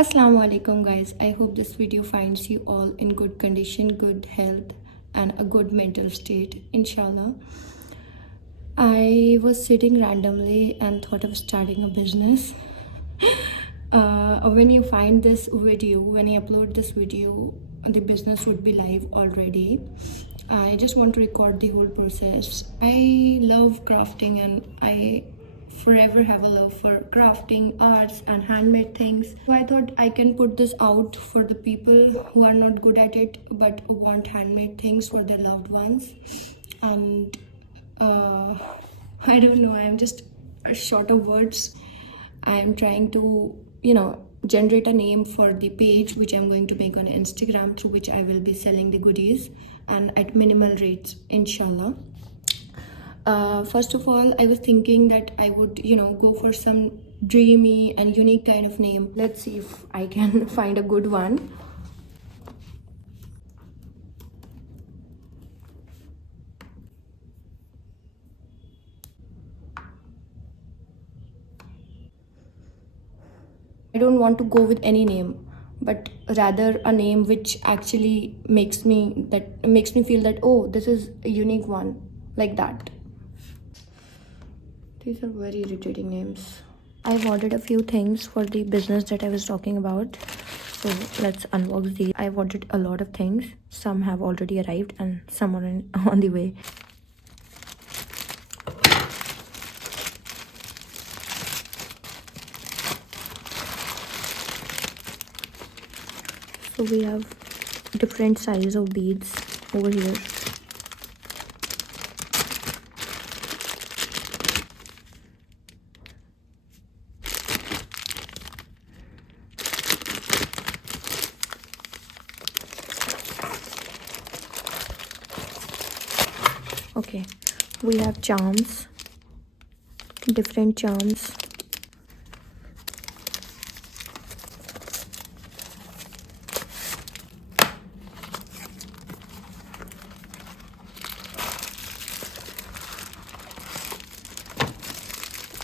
Assalamu alaikum guys. I hope this video finds you all in good condition, good health and a good mental state inshallah. I was sitting randomly and thought of starting a business. When you find this video, when I upload this video, the business would be live already. I just want to record the whole process. I love crafting and I forever have a love for crafting, arts and handmade things. So I thought I can put this out for the people who are not good at it but want handmade things for their loved ones. And I don't know, I'm just short of words. I'm trying to, generate a name for the page which I'm going to make on Instagram, through which I will be selling the goodies and at minimal rates, inshallah. First of all, I was thinking that I would, go for some dreamy and unique kind of name. Let's see if I can find a good one. I don't want to go with any name, but rather a name which actually makes me feel that, oh, this is a unique one, like that. These are very irritating names. I've ordered a few things for the business that I was talking about. So let's unbox these. I've ordered a lot of things. Some have already arrived and some are on the way. So we have different sizes of beads over here. Okay, we have charms, different charms.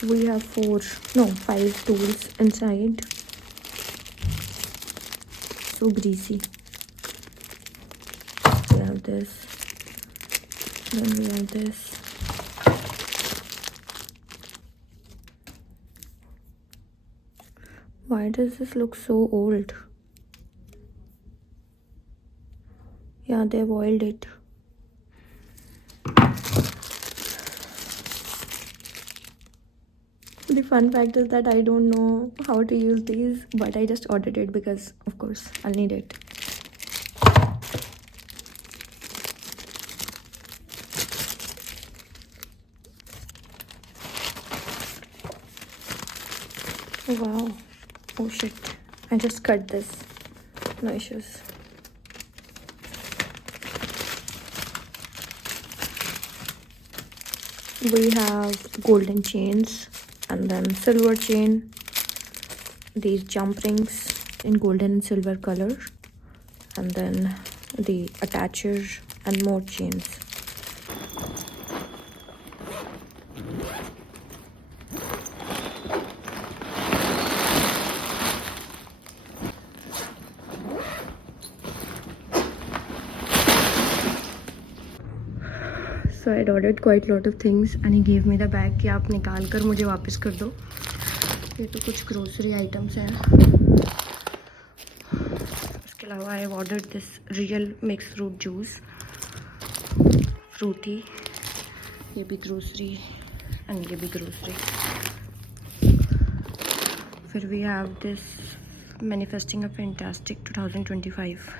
We have 5 tools inside. So greasy. We have this. Then we have this. Why does this look so old? Yeah, they've oiled it. The fun fact is that I don't know how to use these, but I just ordered it because, of course, I'll need it. Wow. Oh shit. I just cut this. No issues. We have golden chains and then silver chain. These jump rings in golden and silver color. And then the attacher and more chains. So I had ordered quite a lot of things and he gave me the bag कि आप निकाल कर मुझे वापस कर दो. ये तो कुछ ग्रोसरी आइटम्स हैं. उसके अलावा I have ordered this real mixed fruit juice, fruity. ये भी ग्रोसरी and ये भी ग्रोसरी. फिर we have this manifesting a fantastic 2025.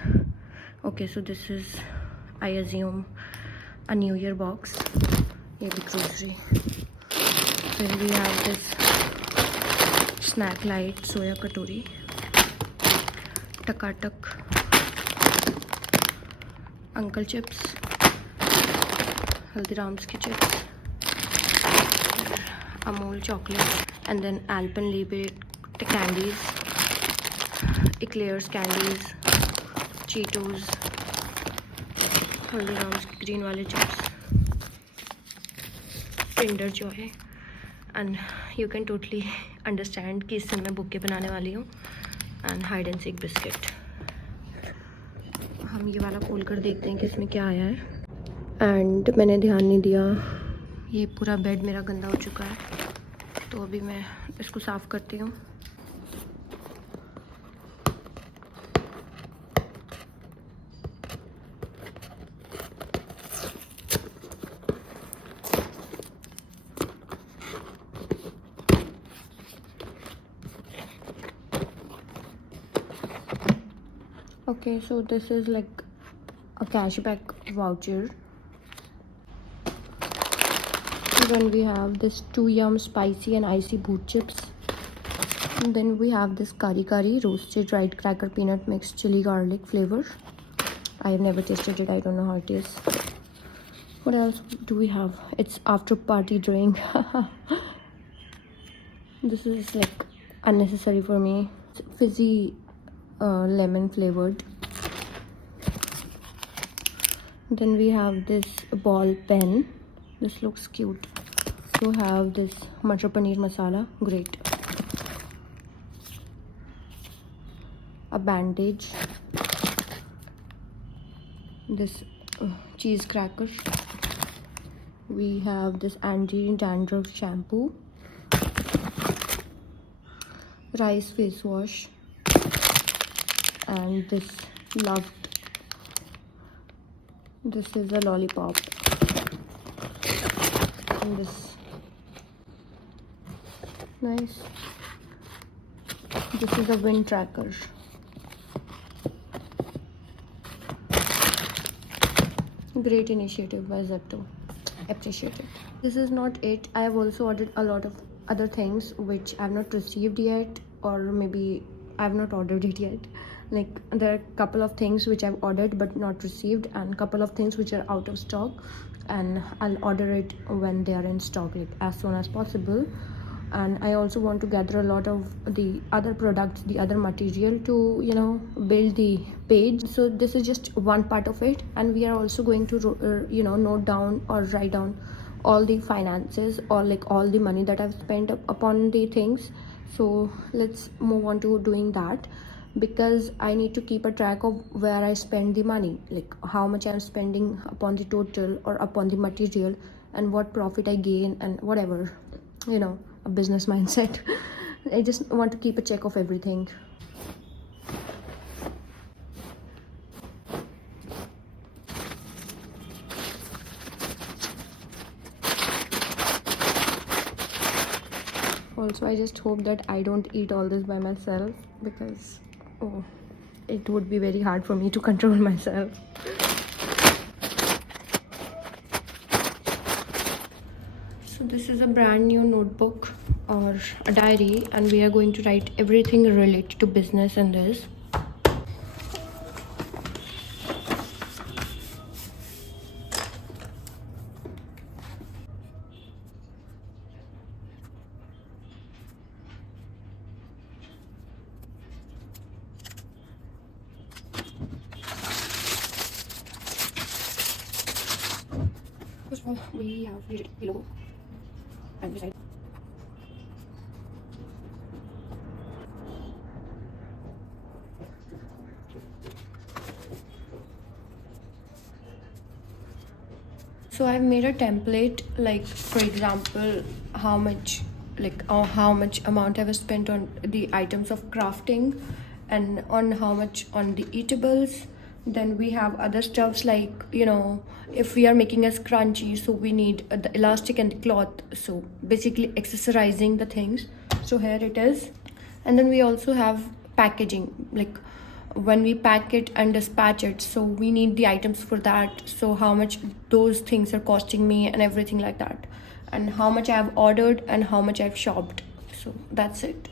Okay, so this is, I assume, a new year box. ये भी grocery. Then we have this snack light soya katori, Takatak, uncle chips, Haldiram's ki chips, Amul chocolate, and then Alpenliebe candies, Eclairs candies, Cheetos, Haldiram's green wale chips, Kinder Joy, and you can totally understand कि इससे मैं bouquet बनाने वाली हूँ. And hide and seek biscuit. हम ये वाला खोल कर देखते हैं कि इसमें क्या आया है। एंड मैंने ध्यान नहीं दिया, ये पूरा बेड मेरा गंदा हो चुका है, तो अभी मैं इसको साफ़ करती हूँ। Okay, so this is like a cashback voucher. Then we have this 2 yum spicy and icy boot chips. And then we have this kari kari roasted dried cracker peanut mix chili garlic flavor. I have never tasted it, I don't know how it is. What else do we have? It's after party drink. This is like unnecessary for me. It's fizzy lemon flavored. Then we have this ball pen. This looks cute. We have this matar paneer masala, great. A bandage. This cheese cracker. We have this anti-dandruff shampoo. Rice face wash. And this loved, this is a lollipop, and this nice, this is a wind tracker. Great initiative by Zepto, appreciate it. This is not it, I have also ordered a lot of other things which I have not received yet, or maybe I have not ordered it yet. Like there are a couple of things which I've ordered but not received, and couple of things which are out of stock, and I'll order it when they are in stock, like as soon as possible. And I also want to gather a lot of the other products, the other material to, you know, build the page. So this is just one part of it, and we are also going to you know, note down or write down all the finances, or like all the money that I've spent upon the things. So let's move on to doing that, because I need to keep a track of where I spend the money, like how much I'm spending upon the total or upon the material, and what profit I gain, and whatever, you know, a business mindset. I just want to keep a check of everything. Also, I just hope that I don't eat all this by myself, because oh, it would be very hard for me to control myself. So this is a brand new notebook or a diary, and we are going to write everything related to business in this. First of all, we have it below and beside. So I've made a template, like for example, how much, like how much amount I've spent on the items of crafting, and on how much on the eatables. Then we have other stuffs like, you know, if we are making a scrunchie, so we need the elastic and the cloth, so basically accessorizing the things. So here it is. And then we also have packaging, like when we pack it and dispatch it, so we need the items for that, so how much those things are costing me and everything like that, and how much I have ordered and how much I've shopped. So that's it.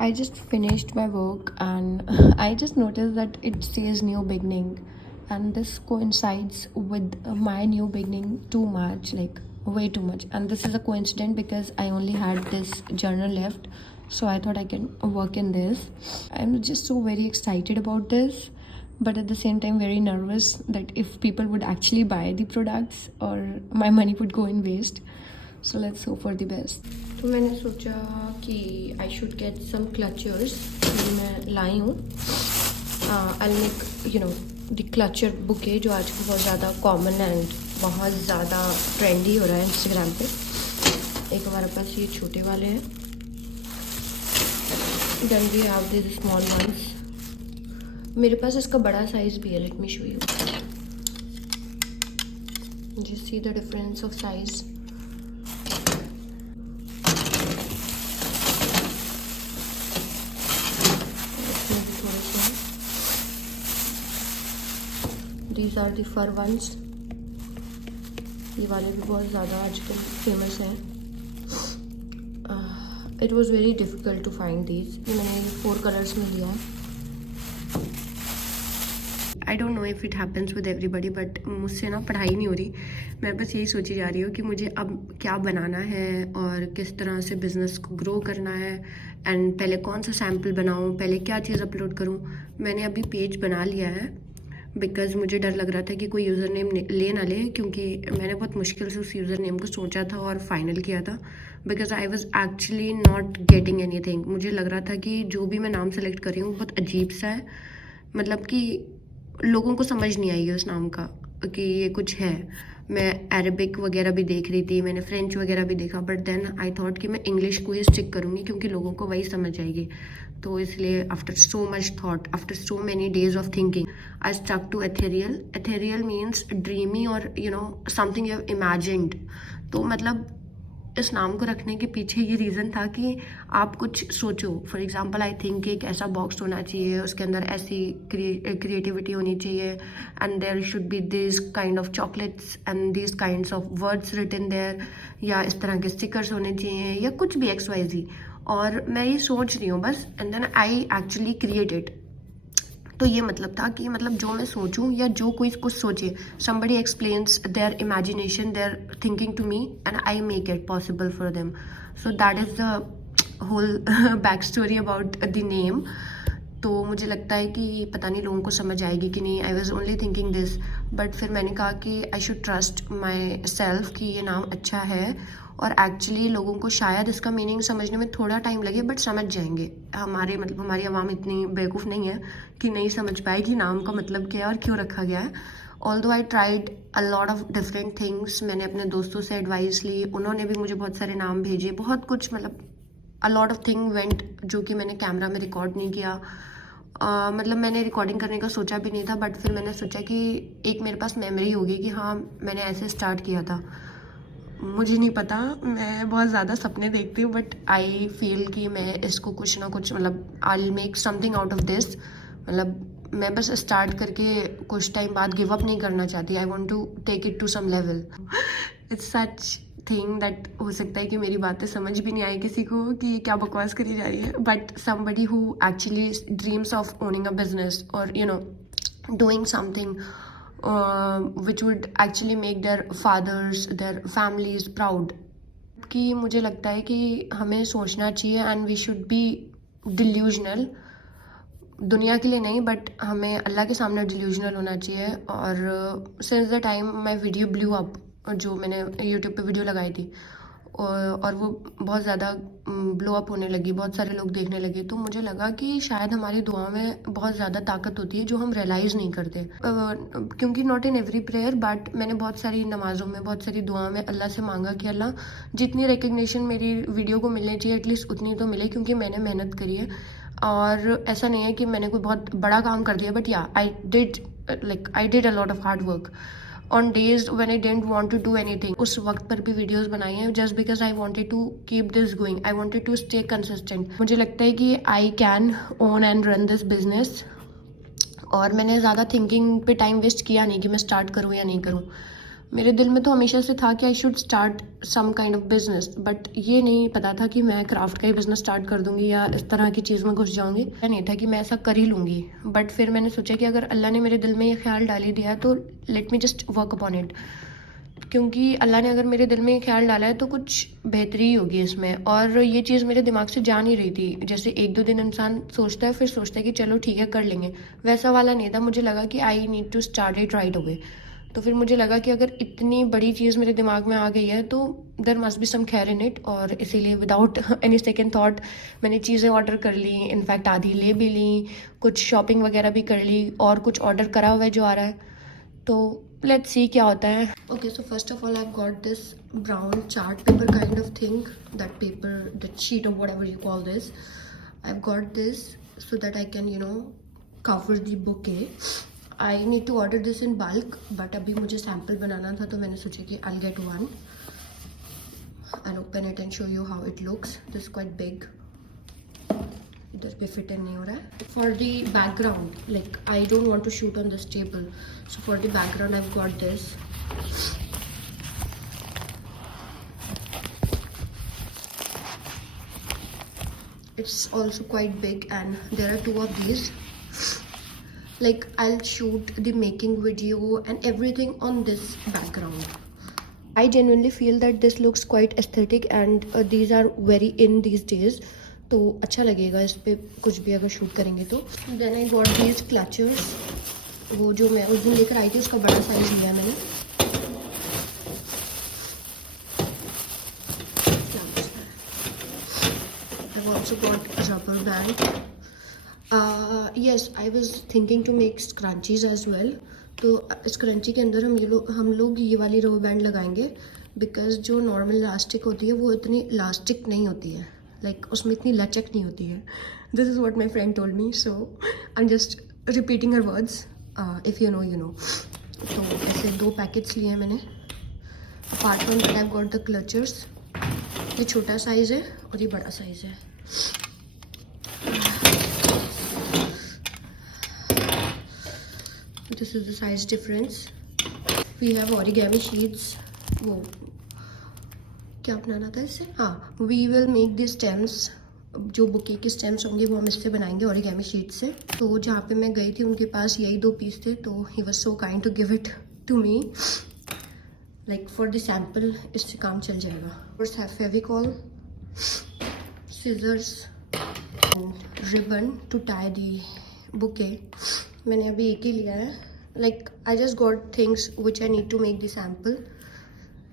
I just finished my work, and I just noticed that it says new beginning, and this coincides with my new beginning too much, like way too much. And this is a coincidence because I only had this journal left, so I thought I can work in this. I'm just so very excited about this, but at the same time very nervous that if people would actually buy the products or my money would go in waste. So let's hope for the best. तो मैंने सोचा कि I should get some clutchers, मैं लाई हूँ। I make you know the clutcher bouquet, जो आजकल बहुत ज़्यादा कॉमन एंड बहुत ज़्यादा ट्रेंडी हो रहा है इंस्टाग्राम पे। एक हमारे पास ये छोटे वाले हैं, then we have this small ones. मेरे पास इसका बड़ा साइज़ भी है, let me show you. Just see the difference of size. These are the fur ones. ये वाले भी बहुत ज़्यादा आजकल फेमस हैं। It was very difficult to find these. मैंने 4 कलर्स में लिया है। I don't know if it happens with everybody, but मुझसे ना पढ़ाई नहीं हो रही। मैं बस यही सोची जा रही हूँ कि मुझे अब क्या बनाना है और किस तरह से बिज़नेस को ग्रो करना है, एंड पहले कौन सा सैम्पल बनाऊँ, पहले क्या चीज़ अपलोड करूँ। मैंने अभी पेज बना लिया है बिकॉज़ मुझे डर लग रहा था कि कोई यूज़र नेम ले ना ले, क्योंकि मैंने बहुत मुश्किल से उस यूज़र नेम को सोचा था और फाइनल किया था। Because I was actually not getting anything. मुझे लग रहा था कि जो भी मैं नाम सेलेक्ट कर रही हूँ बहुत अजीब सा है, मतलब कि लोगों को समझ नहीं आई है उस नाम का कि ये कुछ है। मैं अरबिक वगैरह भी देख रही थी, मैंने फ्रेंच वगैरह भी देखा, बट देन आई थॉट कि मैं इंग्लिश को ही स्टिक करूँगी क्योंकि लोगों को वही समझ आएगी। तो इसलिए after so much thought, after so many days of thinking, I stuck to ethereal. Ethereal means dreamy और you know something you have imagined. तो मतलब इस नाम को रखने के पीछे ये रीज़न था कि आप कुछ सोचो। फॉर एग्जांपल आई थिंक एक ऐसा बॉक्स होना चाहिए, उसके अंदर ऐसी क्रिएटिविटी होनी चाहिए, and there should be this kind of chocolates and this kinds of words written there, या इस तरह के स्टिकर्स होने चाहिए, या कुछ भी XYZ। और मैं ये सोच रही हूँ बस, and then I actually created. तो ये मतलब था कि मतलब जो मैं सोचूं या जो कोई कुछ सोचे, somebody explains their imagination, their thinking to me, and I make it possible for them. So that is the whole backstory about the name. तो मुझे लगता है कि पता नहीं लोगों को समझ आएगी कि नहीं। I was only thinking this, but फिर मैंने कहा कि I should trust my self कि ये नाम अच्छा है, और एक्चुअली लोगों को शायद इसका मीनिंग समझने में थोड़ा टाइम लगे, बट समझ जाएंगे। हमारी आवाम इतनी बेवकूफ़ नहीं है कि नहीं समझ पाएगी नाम का मतलब क्या है और क्यों रखा गया है। Although I tried a lot of different things. मैंने अपने दोस्तों से एडवाइस ली, उन्होंने भी मुझे बहुत सारे नाम भेजे, बहुत कुछ, मतलब अ लॉट ऑफ थिंग वेंट, जो कि मैंने कैमरा में रिकॉर्ड नहीं किया। मतलब मैंने रिकॉर्डिंग करने का सोचा भी नहीं था, बट फिर मैंने सोचा कि एक मेरे पास मेमोरी होगी कि हाँ मैंने ऐसे स्टार्ट किया था। मुझे नहीं पता, मैं बहुत ज़्यादा सपने देखती हूँ, बट आई फील कि मैं इसको कुछ ना कुछ, मतलब I will make something out of this. मतलब मैं बस स्टार्ट करके कुछ टाइम बाद गिव अप नहीं करना चाहती। I want to take it to some level. It's such thing that हो सकता है कि मेरी बातें समझ भी नहीं आए किसी को कि क्या बकवास करी जा रही है, but somebody who actually dreams of owning a business और you know doing something which would actually make their fathers, their families proud. कि मुझे लगता है कि हमें सोचना चाहिए and we should be delusional, दुनिया के लिए नहीं बट हमें अल्लाह के सामने डिल्यूजनल होना चाहिए। और since the time my video blew up, जो मैंने यूट्यूब पे वीडियो लगाई थी और वो बहुत ज़्यादा ब्लो अप होने लगी, बहुत सारे लोग देखने लगे, तो मुझे लगा कि शायद हमारी दुआ में बहुत ज़्यादा ताकत होती है जो हम रियलाइज़ नहीं करते। क्योंकि not in every prayer, but मैंने बहुत सारी नमाज़ों में, बहुत सारी दुआ में अल्लाह से मांगा कि अल्लाह जितनी रिकग्निशन मेरी वीडियो को मिलनी चाहिए एटलीस्ट उतनी तो मिले, क्योंकि मैंने मेहनत करी है। और ऐसा नहीं है कि मैंने कोई बहुत बड़ा काम कर दिया, बट या I did a lot of hard work on days when I didn't want to do anything. उस वक्त पर भी वीडियोस बनाई हैं just because I wanted to keep this going, I wanted to stay consistent. मुझे लगता है कि I can own and run this business, और मैंने ज़्यादा थिंकिंग पे टाइम वेस्ट किया नहीं कि मैं स्टार्ट करूँ या नहीं करूँ। मेरे दिल में तो हमेशा से था कि I should start some kind of business, but ये नहीं पता था कि मैं क्राफ्ट का ही बिजनेस स्टार्ट कर दूंगी या इस तरह की चीज़ में घुस जाऊंगी। ऐसा नहीं था कि मैं ऐसा कर ही लूँगी, बट फिर मैंने सोचा कि अगर अल्लाह ने मेरे दिल में ये ख्याल डाल ही दिया है तो let me just work upon it. क्योंकि अल्लाह ने अगर मेरे दिल में ये ख्याल डाला है तो कुछ बेहतरी होगी इसमें। और ये चीज़ मेरे दिमाग से जा नहीं रही थी। जैसे एक दो दिन इंसान सोचता है फिर सोचता है कि चलो ठीक है कर लेंगे, वैसा वाला नहीं था। मुझे लगा कि I need to start it right away. तो फिर मुझे लगा कि अगर इतनी बड़ी चीज़ मेरे दिमाग में आ गई है तो there must be some care in it, और इसीलिए विदाउट एनी सेकेंड थाट मैंने चीज़ें ऑर्डर कर ली। इनफैक्ट आधी ले भी ली, कुछ शॉपिंग वगैरह भी कर ली, और कुछ ऑर्डर करा हुआ है जो आ रहा है, तो लेट्स सी क्या होता है। Okay, so first of all I got this brown chart paper kind of thing, that paper, that sheet और whatever you call this. I got this so that I can cover the bouquet. I need to order this in bulk, but अभी मुझे sample बनाना था, तो मैंने सोचा कि I'll get one and open it and show you how it looks. This is quite big. इधर पे fit नहीं हो रहा है। For the background, like I don't want to shoot on this table, so for the background I've got this. It's also quite big and there are two of these. Like I'll shoot the making video and everything on this background. I genuinely feel that this looks quite aesthetic and these are very in these days, तो अच्छा लगेगा इस पे कुछ भी अगर shoot करेंगे तो। Then I got these clutches, वो जो मैं उस दिन लेकर आई थी उसका बड़ा साइज लिया मैंने। I've also got a rubber band. Yes, I was thinking to make scrunchies as well. तो स्क्रंची के अंदर हम लोग ये वाली रबर बैंड लगाएंगे, बिकॉज जो नॉर्मल इलास्टिक होती है वो इतनी इलास्टिक नहीं होती है, लाइक उसमें इतनी लचक नहीं होती है। This is what my friend told me, so I am just repeating her words, if you know you know. तो ऐसे 2 पैकेट्स लिए हैं मैंने। Apart from that I got the clutchers. ये छोटा साइज़ है और ये बड़ा साइज़ है। This is the size difference. We have origami sheets. वो क्या बनाना था इससे? हाँ, we will make the stems. जो बुके के स्टेम्स होंगे वो हम इससे बनाएंगे origami sheet से। तो जहाँ पे मैं गई थी उनके पास यही 2 पीस थे, तो he was so kind to give it to me. Like for the sample, इससे काम चल जाएगा। First have Fevicol, scissors and ribbon to tie the bouquet. मैंने अभी एक ही लिया है। Like I just got things which I need to make the sample,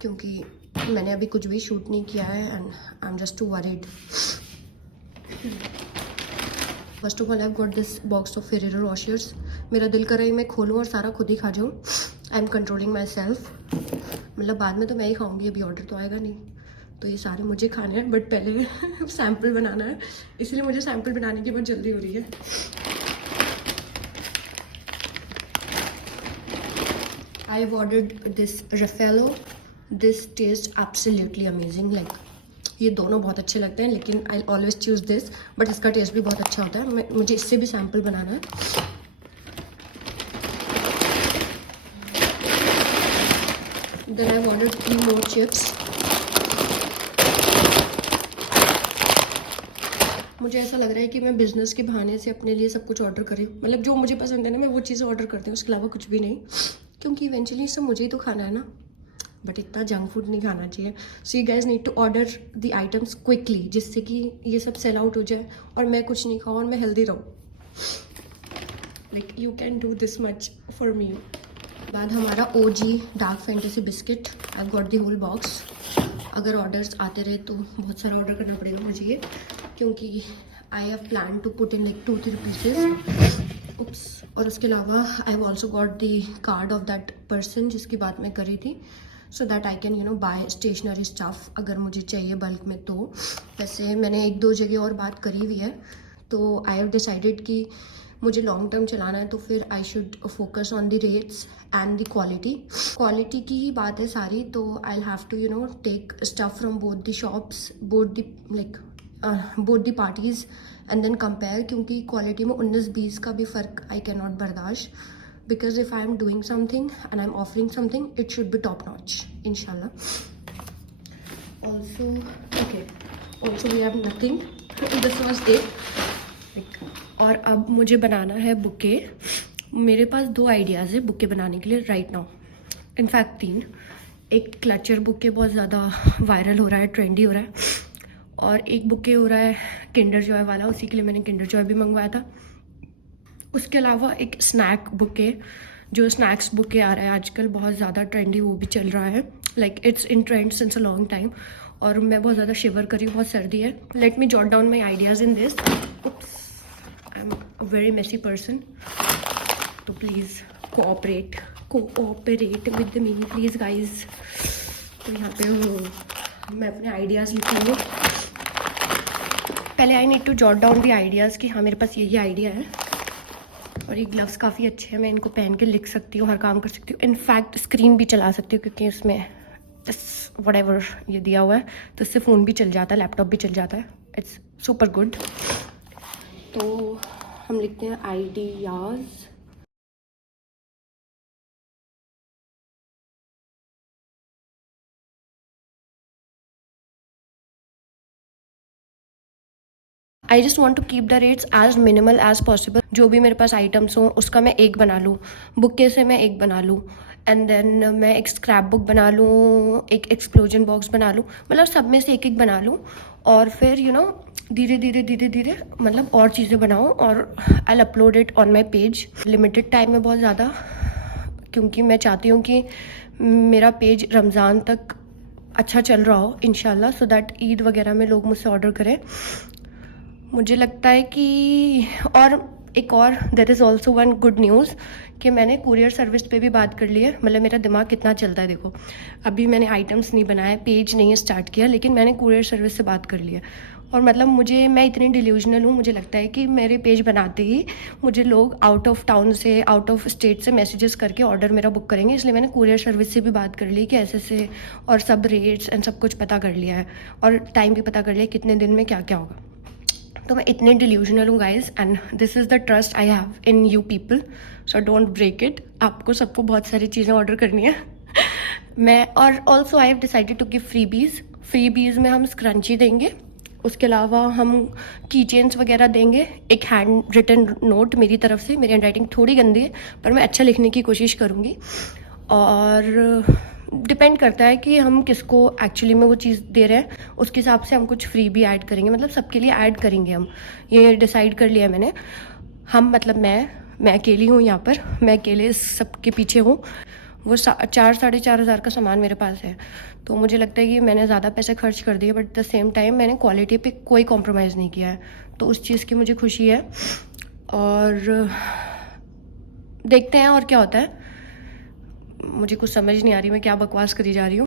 क्योंकि मैंने अभी कुछ भी शूट नहीं किया है and I am just too worried. First of all I got this box of Ferrero Rochers. मेरा दिल कर रहा है मैं खोलूँ और सारा खुद ही खा जाऊँ। I am controlling my self, मतलब बाद में तो मैं ही खाऊँगी, अभी ऑर्डर तो आएगा नहीं, तो ये सारे मुझे खाने हैं, बट पहले सैम्पल बनाना है, इसलिए मुझे सैम्पल बनाने की बहुत जल्दी हो रही है। I've ordered this Raffaello. This tastes absolutely amazing. Like ये दोनों बहुत अच्छे लगते हैं, लेकिन I'll always choose this. But इसका टेस्ट भी बहुत अच्छा होता है। मुझे इससे भी सैम्पल बनाना है। Then I've ordered 3 more chips. मुझे ऐसा लग रहा है कि मैं बिज़नेस के बहाने से अपने लिए सब कुछ ऑर्डर करी, मतलब जो मुझे पसंद है ना मैं वो चीज़ें ऑर्डर करती हूँ, उसके अलावा कुछ भी नहीं, क्योंकि इवेंचुअली सब मुझे ही तो खाना है ना, बट इतना जंक फूड नहीं खाना चाहिए। So you guys need to order the items quickly, जिससे कि ये सब सेल आउट हो जाए और मैं कुछ नहीं खाऊँ और मैं हेल्दी रहूँ। Like you can do this much for me. बाद हमारा OG Dark Fantasy biscuit, I got the whole box. अगर ऑर्डर्स आते रहे तो बहुत सारा ऑर्डर करना पड़ेगा मुझे ये, क्योंकि I have plan to put in like 2-3 pieces. Oops. और उसके अलावा I have also got the card of that person जिसकी बात मैं कर रही थी, so that I can buy stationery stuff अगर मुझे चाहिए बल्क में। तो वैसे मैंने 1-2 जगह और बात करी हुई है, तो आई हैव डिसाइडेड कि मुझे लॉन्ग टर्म चलाना है, तो फिर I should focus on the rates and the quality की ही बात है सारी। तो I have to take stuff from both the shops, both the parties and then compare, क्योंकि क्वालिटी में 19-20 का भी फ़र्क आई कैन नॉट बर्दाश्त, because if I am doing something and I am offering something it should be top notch इंशाल्लाह। Also we have nothing, this was it. और अब मुझे बनाना है बुके। मेरे पास 2 आइडियाज़ है बुके बनाने के लिए राइट नाउ, इनफैक्ट 3। एक क्लचर बुके बहुत ज़्यादा वायरल हो रहा है, ट्रेंडी हो रहा है, और एक बुके हो रहा है किंडर जॉय वाला, उसी के लिए मैंने किंडर जॉय भी मंगवाया था। उसके अलावा एक स्नैक बुके, जो स्नैक्स बुके आ रहा है आजकल बहुत ज़्यादा ट्रेंडी, वो भी चल रहा है। Like it's in trend since a long time, और मैं बहुत ज़्यादा शिवर कर रही हूँ, बहुत सर्दी है. Let me jot down my ideas in this. I am a very messy person, तो please cooperate with me please guys. तो यहाँ पे मैं अपने आइडियाज़ लिखूँगी. पहले I need to jot down the ideas कि हाँ मेरे पास यही आइडिया है. और ये ग्लव्स काफ़ी अच्छे हैं, मैं इनको पहन के लिख सकती हूँ, हर काम कर सकती हूँ. इनफैक्ट स्क्रीन भी चला सकती हूँ क्योंकि इसमें व्हाटएवर ये दिया हुआ है, तो इससे फ़ोन भी चल जाता है, लैपटॉप भी चल जाता है. It's super good. तो हम लिखते हैं ideas. I just want to keep the rates as minimal as possible. जो भी मेरे पास आइटम्स हों उसका मैं एक बना लूँ, बुक्के से मैं एक बना लूँ, एंड देन मैं एक स्क्रैप बुक बना लूँ, एक एक्सप्लोजन बॉक्स बना लूँ, मतलब सब में से एक एक बना लूँ. और फिर धीरे धीरे मतलब और चीज़ें बनाऊँ, और I upload it on my page. Limited time में बहुत ज़्यादा, क्योंकि मैं चाहती हूँ कि मेरा पेज रमज़ान तक अच्छा चल रहा हो इंशाल्लाह, सो दैट ईद वगैरह में लोग मुझसे ऑर्डर करें. मुझे लगता है कि और there is also one good news कि मैंने कुरियर सर्विस पे भी बात कर ली है. मतलब मेरा दिमाग कितना चलता है देखो. अभी मैंने आइटम्स नहीं बनाए, पेज नहीं स्टार्ट किया, लेकिन मैंने कुरियर सर्विस से बात कर लिया. और मतलब मैं इतनी डिल्यूजनल हूँ, मुझे लगता है कि मेरे पेज बनाते ही मुझे लोग आउट ऑफ टाउन से, आउट ऑफ स्टेट से मैसेजेस करके ऑर्डर मेरा बुक करेंगे. इसलिए मैंने कुरियर सर्विस से भी बात कर ली कि ऐसे और सब रेट्स एंड सब कुछ पता कर लिया है, और टाइम भी पता कर लिया कितने दिन में क्या क्या होगा. तो मैं इतने डिल्यूजनल हूँ guys, and this is the trust I have in you people, so don't break it. आपको सबको बहुत सारी चीज़ें ऑर्डर करनी है. मैं और also I have decided to give freebies में हम स्क्रंची देंगे, उसके अलावा हम की चेन्स वगैरह देंगे, एक हैंड रिटन नोट मेरी तरफ से. मेरी हैंड राइटिंग थोड़ी गंदी है, पर मैं अच्छा लिखने की कोशिश करूँगी. और डिपेंड करता है कि हम किसको एक्चुअली में वो चीज़ दे रहे हैं, उसके हिसाब से हम कुछ फ्री भी ऐड करेंगे. मतलब सबके लिए ऐड करेंगे हम, ये डिसाइड कर लिया मैंने. हम मतलब मैं अकेली हूँ यहाँ पर, मैं अकेले सबके पीछे हूँ. वो 4-4,500 का सामान मेरे पास है, तो मुझे लगता है कि मैंने ज़्यादा पैसे खर्च कर दिए, बट द सेम टाइम मैंने क्वालिटी पे कोई कॉम्प्रोमाइज़ नहीं किया है. तो उस चीज़ की मुझे खुशी है. और देखते हैं और क्या होता है. मुझे कुछ समझ नहीं आ रही मैं क्या बकवास करी जा रही हूँ.